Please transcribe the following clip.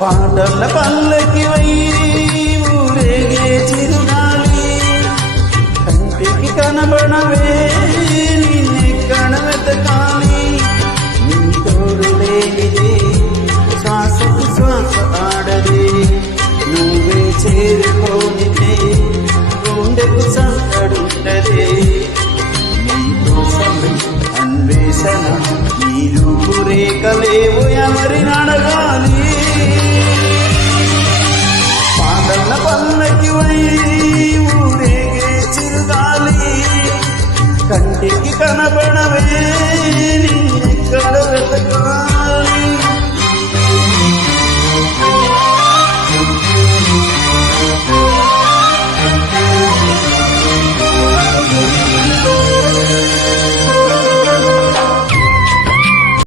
పాటల పల్లకి వై ఊరేగే చిరుగాలి కంటికి కనబడవే నిన్నెక్కడ వెతకాలి నీ తోడు లేనిదే శ్వాసకు శ్వాస ఆడదే నువ్వే చేరుకోనిదే గుండెకు సంకడుంటదే నీకోసమే అన్వేషణ నీ రూపురేఖలేవో ఎవరిని అడగాలి పాటల పల్లకి వై ఊరేగే చిరుగాలి కంటికి కనబడవే